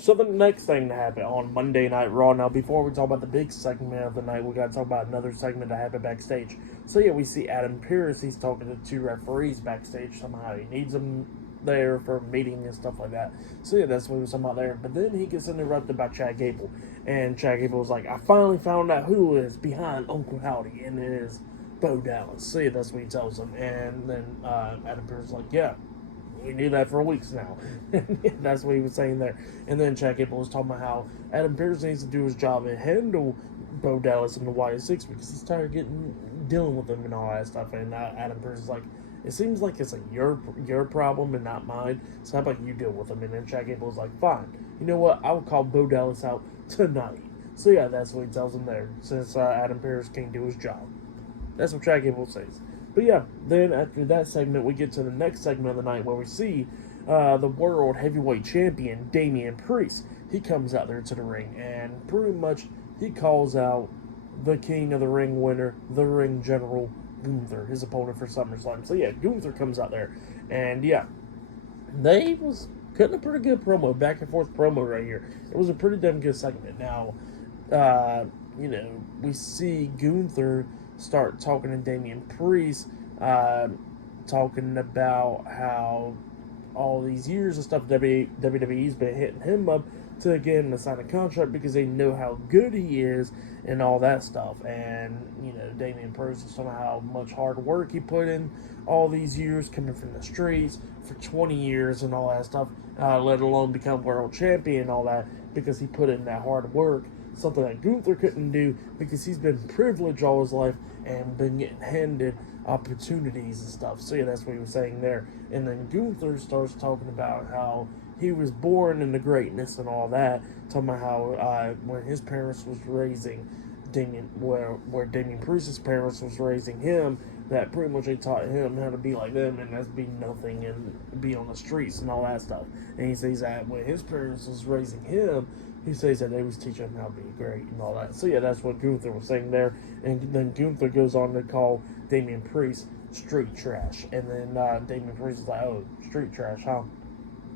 So the next thing to happen on Monday Night Raw. Now, before we talk about the big segment of the night, we got to talk about another segment that happened backstage. So yeah, we see Adam Pearce. He's talking to two referees backstage. Somehow he needs them there for a meeting and stuff like that. So yeah, that's what he was talking about there. But then he gets interrupted by Chad Gable, and Chad Gable was like, "I finally found out who is behind Uncle Howdy, and it is Bo Dallas." So yeah, that's what he tells him. And then Adam Pearce is like, "Yeah, we knew that for weeks now." That's what he was saying there. And then Chad Gable was talking about how Adam Pearce needs to do his job and handle Bo Dallas and the YS6 because he's tired of dealing with them and all that stuff. And Adam Pearce is like, "It seems like it's like your problem and not mine. So how about you deal with them?" And then Chad Gable was like, "Fine. You know what? I will call Bo Dallas out tonight." So yeah, that's what he tells him there. Since Adam Pearce can't do his job, that's what Chad Gable says. But yeah, then after that segment, we get to the next segment of the night where we see the World Heavyweight Champion, Damian Priest. He comes out there to the ring, and pretty much he calls out the King of the Ring winner, the Ring General, Gunther, his opponent for SummerSlam. So yeah, Gunther comes out there, and yeah, they was cutting a pretty good promo, back and forth promo right here. It was a pretty damn good segment. Now, we see Gunther start talking to Damian Priest, talking about how all these years and stuff WWE's been hitting him up to get him to sign a contract because they know how good he is and all that stuff. And, Damian Priest is talking how much hard work he put in all these years, coming from the streets for 20 years and all that stuff, let alone become world champion and all that, because he put in that hard work. Something that Gunther couldn't do because he's been privileged all his life and been getting handed opportunities and stuff. So yeah, that's what he was saying there. And then Gunther starts talking about how he was born into greatness and all that, talking about how when his parents was raising Damian, where Damian Priest's parents was raising him, that pretty much they taught him how to be like them, and that's be nothing and be on the streets and all that stuff. And he says that when his parents was raising him, he says that they was teaching him how to be great and all that. So yeah, that's what Gunther was saying there. And then Gunther goes on to call Damian Priest street trash. And then Damian Priest is like, "Oh, street trash, huh?"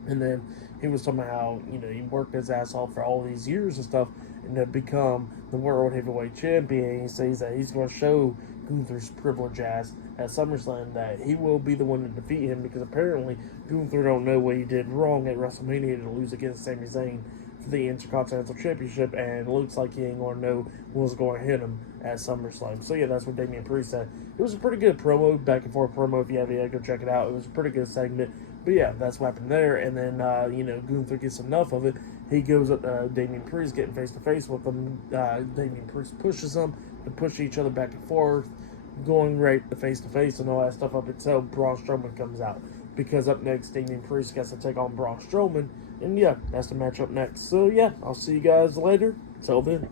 And then he was talking about how, he worked his ass off for all these years and stuff and to become the World Heavyweight Champion. And he says that he's going to show Gunther's privilege ass at SummerSlam that he will be the one to defeat him, because apparently Gunther don't know what he did wrong at WrestleMania to lose against Sami Zayn for the Intercontinental Championship, and it looks like he ain't going to know what's going to hit him at SummerSlam. So yeah, that's what Damian Priest said. It was a pretty good promo, back and forth promo. If you have it, go check it out. It was a pretty good segment. But yeah, that's what happened there. And then, Gunther gets enough of it. He goes up to Damian Priest, getting face-to-face with him. Damian Priest pushes him to push each other back and forth, going right to face-to-face and all that stuff up until Braun Strowman comes out. Because up next, Damian Priest gets to take on Braun Strowman. And yeah, that's the match up next. So yeah, I'll see you guys later. Till then.